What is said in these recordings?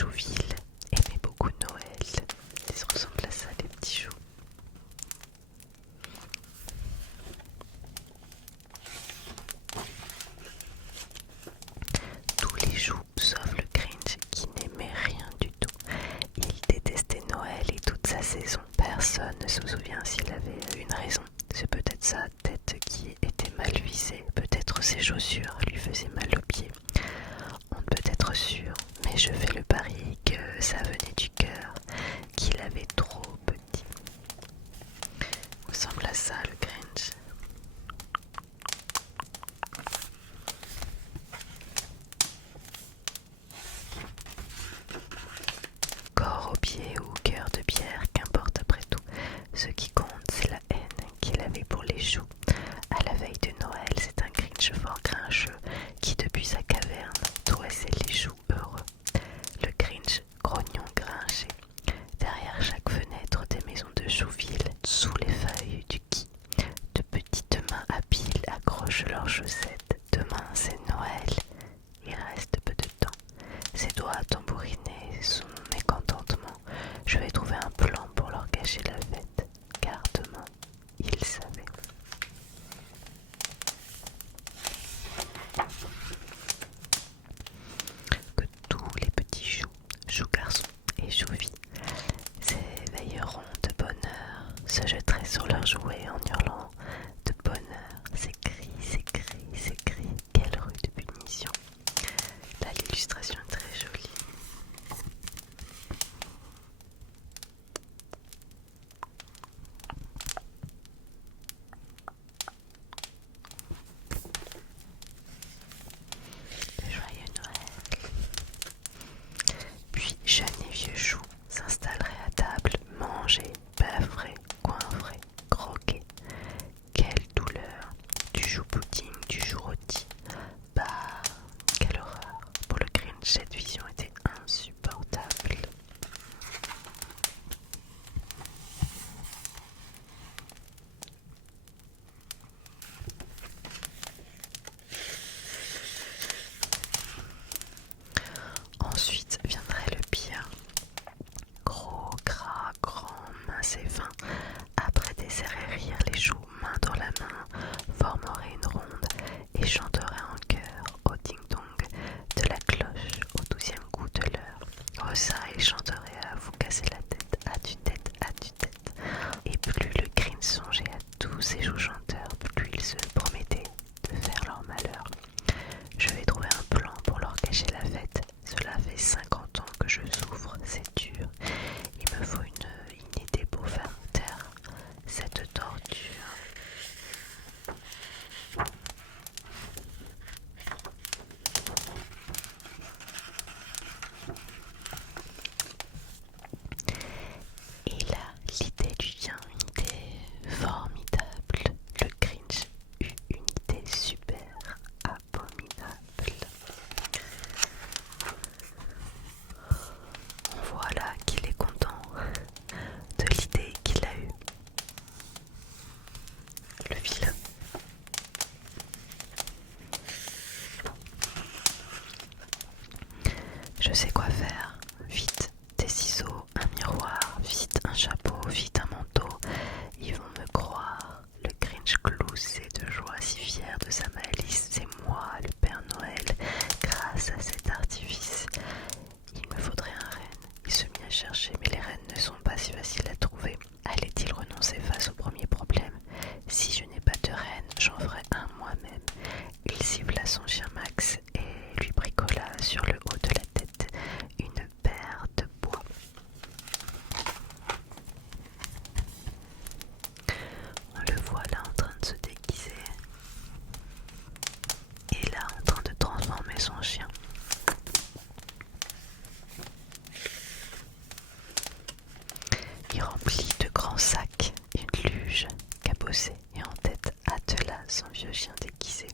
Chouville aimait beaucoup Noël. Ils ressemblent à ça, les petits choux. Tous les choux, sauf le Grinch qui n'aimait rien du tout. Il détestait Noël et toute sa saison. Personne ne se souvient s'il avait une raison. C'est peut-être sa tête qui était mal visée, peut-être ses chaussures lui faisaient mal aux pieds. On ne peut être sûr, mais je fais le pari que ça venait du cœur, qu'il avait trop petit. Il ressemble à ça, le Grinch. Corps aux pieds ou cœur de pierre, qu'importe après tout. Ce qui compte, c'est la haine qu'il avait pour les choux. À la veille de Noël, c'est un Grinch fort grincheux qui, depuis sa caverne, dressait les choux heureux. Le Grinch grognon grinché. Derrière chaque fenêtre des maisons de Chouville, sous les feuilles du gui, de petites mains habiles accrochent leurs chaussettes. Demain, c'est Noël. Il reste peu de temps. Ses doigts tambourinés, son mécontentement. Je vais trouver un plan pour leur gâcher la fête, car demain, il savait. Que tous les petits choux garçons et choux filles, s'éveilleront de bonne heure, se jetteraient sur leurs jouets en hurlant de bonheur. C'est gris, c'est gris, c'est gris, quelle rue de punition. Là, l'illustration est très jolie. Joyeux Noël. Puis jeune et vieux chou s'installeraient à table, manger, bavrer, coinfrer, croquer. Quelle douleur! Du chou pudding, du chou rôti. Bah, quelle horreur! Pour le Grinch, cette vision était insupportable. Ensuite viendrait le pire. Gros, gras, grand, mince et fin. Après dessert et rire, les choux, main dans la main, formeraient une ronde et chanteraient en chœur au ding-dong de la cloche au 12e coup de l'heure. Oh ça, ils chanteraient à vous casser la tête, à tue-tête, à tue-tête. Et plus le Grinch songeait à tous ces choux chanteurs, plus il se promettait de faire leur malheur. Je vais trouver un plan pour leur cacher la fête. Cela fait 50 ans que je souffre, c'est dur. Il me faut une idée pour faire taire cette torture. Et là, l'idée lui vient, une idée formidable. Le Grinch eut une idée super abominable. Voilà qu'il est content de l'idée qu'il a eue. Le vilain. Je sais quoi faire. Vite, des ciseaux, un miroir, vite un chapeau, vite un manteau. Ils vont me croire. Le Grinch gloussait de joie, si fier de sa malice. C'est moi, le Père Noël, grâce à cet artifice. Il me faudrait un renne. Il se mit à chercher, mais les rennes ne sont pas si faciles à trouver. Allait-il renoncer face au premier problème? Si je n'ai pas de reine, j'en ferai un moi-même. Il cibla son chien Max et lui bricola sur le haut de la tête une paire de bois. On le voit là en train de se déguiser et là en train de transformer son chien. Il remplit de grands sacs une luge cabossée et en tête attela son vieux chien déguisé.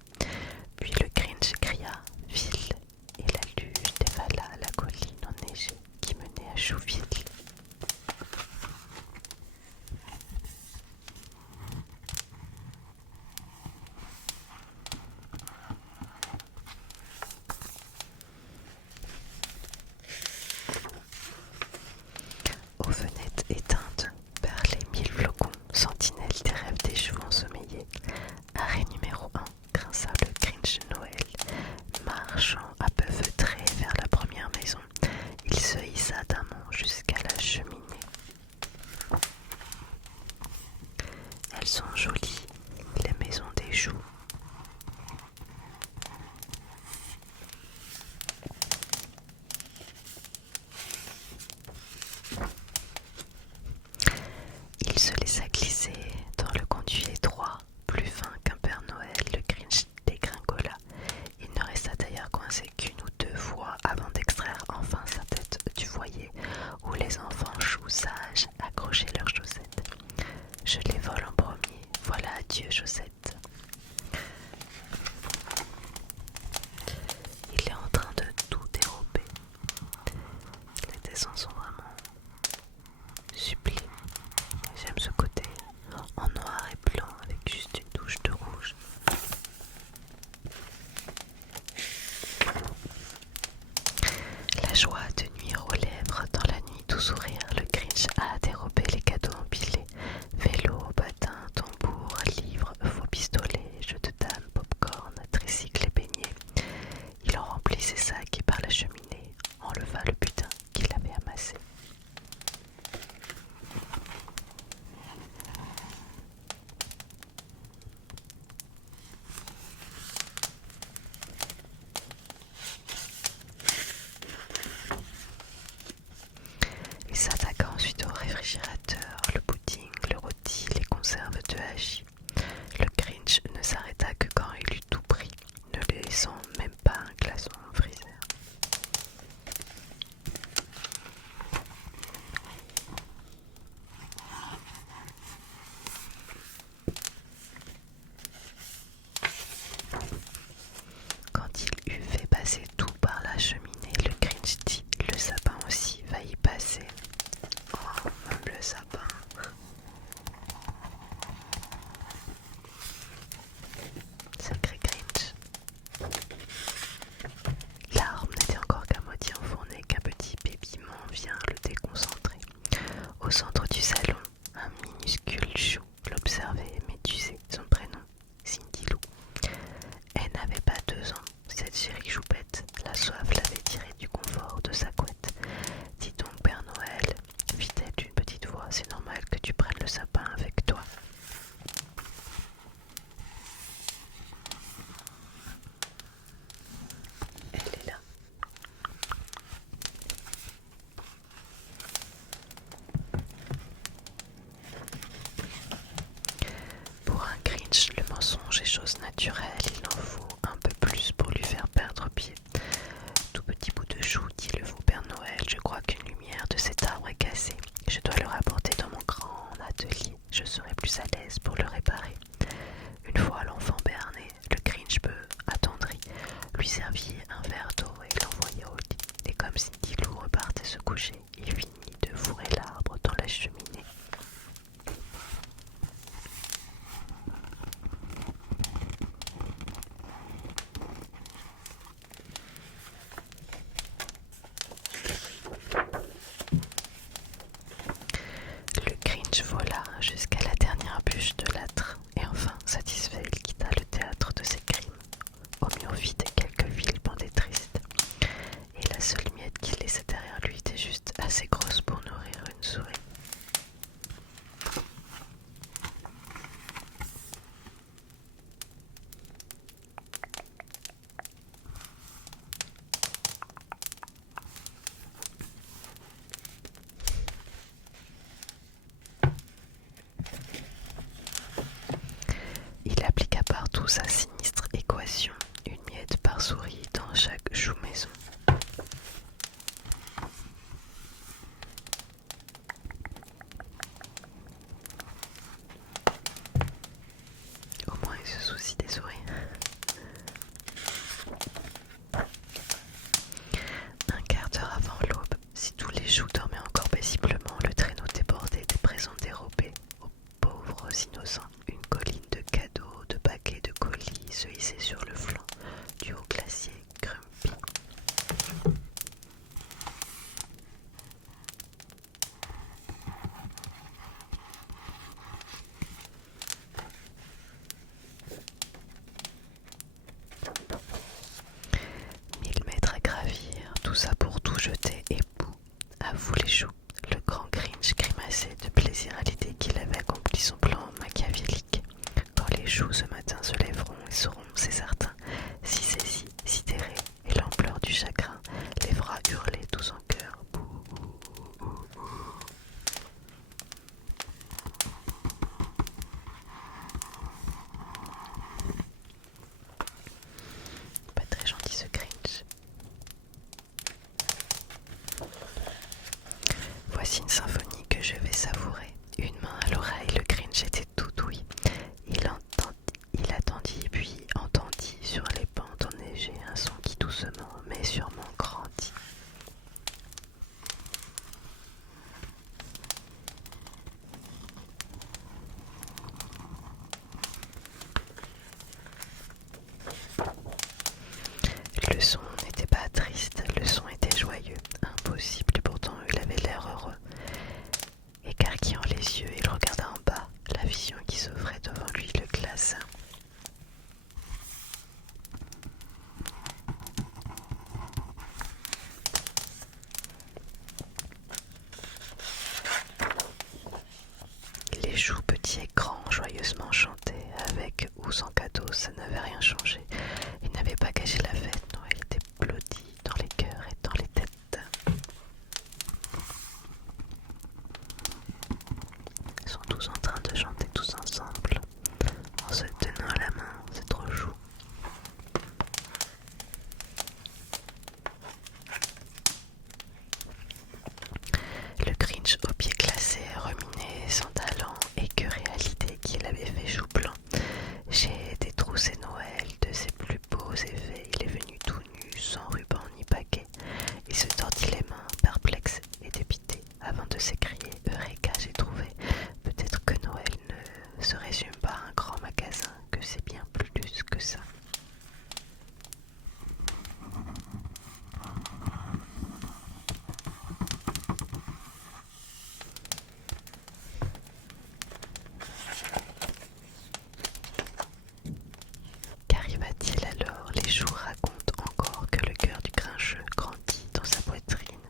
Puis le Grinch cria « Ville !» et la luge dévala la colline enneigée qui menait à Chouville. aux fenêtres éteintes par les 1000 flocons, sentinelles des rêves des chevaux ensommeillés. Arrêt numéro 1, grinça le Grinch Noël, marchant à peu feutré vers la première maison. Il se hissa d'un bond jusqu'à la cheminée. Elles sont jolies, les maisons des choux. Il se laissa glisser dans le conduit étroit, plus fin qu'un Père Noël. Le Grinch dégringola. Il ne resta d'ailleurs coincé qu'une ou deux fois avant d'extraire enfin sa tête du foyer où les enfants choux sages accrochaient leurs chaussettes. Je les vole en premier, voilà adieu chaussettes. Il est en train de tout dérober. Les dessins sont vraiment sublimes. J'aime ce côté en noir et blanc avec juste une touche de rouge. La joie de nuire aux lèvres, dans la nuit tout sourire, le Grinch a dérobé les cadeaux empilés. Vélo, patin, tambour, livres, faux pistolets, jeux de dames, pop-corn, tricycle et beignets. Il en remplit ses sacs et par la cheminée enleva le butin qu'il avait amassé. Il s'attaqua ensuite au réfrigérateur, le pudding, le rôti, les conserves de hachis. Le Grinch ne s'arrêta que quand il eut tout pris, ne laissant même pas un glaçon au freezer. Quand il eut fait passer tout par la cheminée, le Grinch dit « Le sapin aussi va y passer. » Oh, même le sapin. Sacré Grinch. L'arbre n'était encore qu'à moitié enfourné qu'un petit pépiement vient le déconcentrer. Au centre du salon, un minuscule chou l'observait et médusait. Son prénom, Cindy Lou. Elle n'avait pas 2 ans, cette chérie choupette. La soif l'avait tirée du confort de sa couette. « Dis donc, Père Noël, fit-elle d'une petite voix, c'est normal que tu prennes le sapin avec toi. » Elle est là. Pour un Grinch, le mensonge est chose naturelle, il en faut un peu plus pour lui faire perdre pied. Tout petit bout de chou, dit le faux Père Noël, je crois qu'une lumière de cet arbre est cassée. Je dois le rapporter dans mon grand atelier, je serai plus à l'aise pour le réparer. Une fois l'enfant berné, le Grinch peu attendri lui servit un verre d'eau et l'envoya au lit. Et comme Cindy Lou repartait se coucher, il finit de fourrer l'arbre dans la cheminée. Le Grinch vola jusqu'à la dernière bûche de l'âtre, et enfin, satisfait, il quitta le théâtre de ses crimes. Au mur vide, quelques villes pendaient tristes, et la seule miette qu'il laissait derrière lui était juste assez grosse saisir à l'idée qu'il avait accompli son plan machiavélique. Quand les choux ce matin se lèveront, ils seront, c'est certain, si saisis, sidérés, et l'ampleur du chagrin les fera hurler tous en chœur. Pas très gentil ce Grinch. Voici une symphonie que je vais savourer. Une main à l'oreille, le Grinch était tout ouïe. Il attendit puis entendit sur les pentes enneigées un son qui doucement mais sûrement grandit. Le son n'était pas triste, le son était joyeux, impossible, et pourtant il avait l'air heureux. Écarquillant les yeux, il regarda en bas, la vision qui s'offrait devant lui le glaça. Les choux petits et grands joyeusement chantaient, avec ou sans cadeau, ça n'avait rien changé. Ils n'avaient pas gâché la fête, Noël était blotti dans les cœurs et dans les têtes. Ils sont tous en train de chanter tous ensemble, en se tenant la main, c'est trop chou. Le Grinch aux pieds glacés ruminait son talent, écœuré à l'idée qu'il avait fait chou blanc. J'ai détroussé Noël de ses plus beaux effets, il est venu tout nu, sans ruban ni paquet. Il se tordit les mains, perplexe et dépité, avant de s'écrier « Eureka, j'ai trouvé ! Peut-être que Noël ne se résume pas à un grand magasin, que c'est bien plus que ça. » Qu'arriva-t-il alors? Les choux racontent encore que le cœur du grincheux grandit dans sa poitrine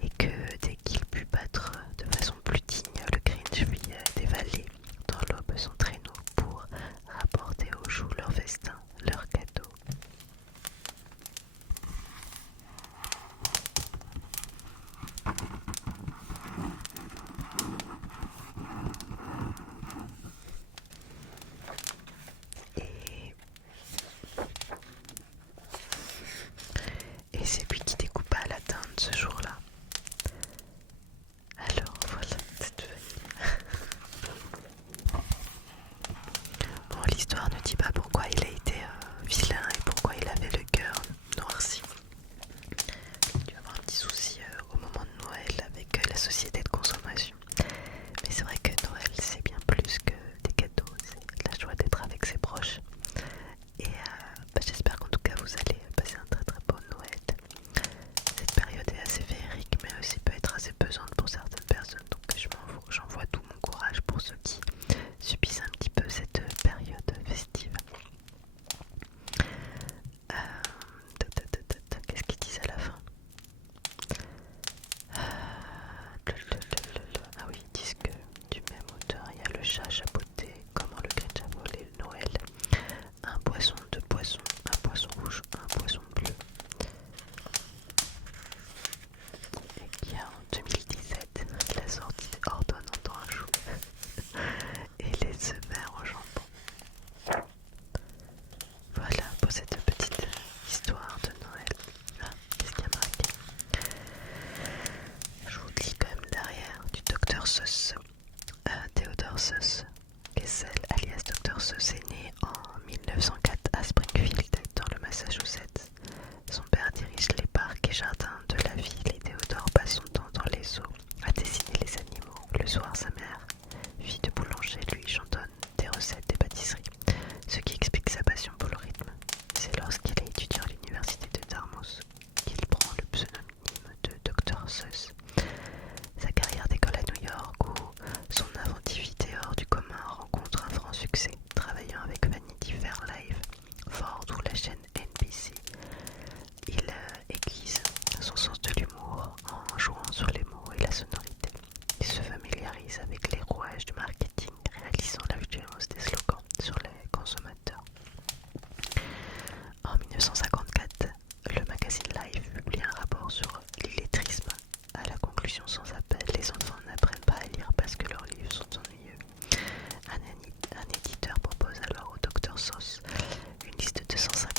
et que dès qu'il put battre de façon plus digne, le Grinch fit dévaler dans l'aube son traîneau pour rapporter aux choux leur festin, leurs cadeaux. Et c'est lui qui découpa la dinde ce jour-là. Alors voilà, c'est devenu. Bon, l'histoire ne dit pas pourquoi il a été vilain et pourquoi il avait le cœur noirci. Il a dû avoir un petit souci au moment de Noël avec la société de consommation. Mais c'est vrai que Noël c'est bien plus que des cadeaux, c'est la joie d'être avec ses proches. Et j'espère qu'en tout cas vous allez passer un très très beau Noël. Cette période est assez féerique mais aussi peut être assez pesante pour certaines personnes, donc j'envoie tout mon courage pour ceux qui subissent un petit peu cette période festive. Qu'est-ce qu'ils disent à la fin? Ah oui, ils disent que du même auteur, il y a le chat chapeauté, comment le Grinch a volé le Noël, un poisson, deux poissons, un poisson rouge, un poisson bleu. Et qui a en 2017 la sortie ordonnant un chou et les œufs verts au jambon. Voilà pour cette petite histoire de Noël. Ah, qu'est-ce qu'il y a marqué? Je vous lis quand même derrière du Dr Seuss. Theodore Seuss Kessel, alias Dr Seuss, est né en 1904 à Springfield, dans le Massachusetts. Son père dirige les parcs et jardins de la ville et Theodore passe son temps dans les eaux à dessiner les animaux. Le soir, sa mère, fille de boulanger, lui chantonne des recettes des pâtisseries, ce qui explique sa passion pour le rythme. C'est lorsqu'il est étudiant à l'université de Dartmouth qu'il prend le pseudonyme de Dr Seuss. Sa carrière décolle à New York où son inventivité hors du commun rencontre un franc succès, travaillant avec Vanity Fair Live, Ford ou la chaîne NBC. Il aiguise son sens de l'humour en jouant sur les mots et la sonorité. Il se familiarise avec les langage du marketing, réalisant l'influence des slogans sur les consommateurs. En 1954, le magazine Life publie un rapport sur l'illettrisme. À la conclusion sans appel, les enfants n'apprennent pas à lire parce que leurs livres sont ennuyeux. Un éditeur propose alors au Dr Seuss une liste de 150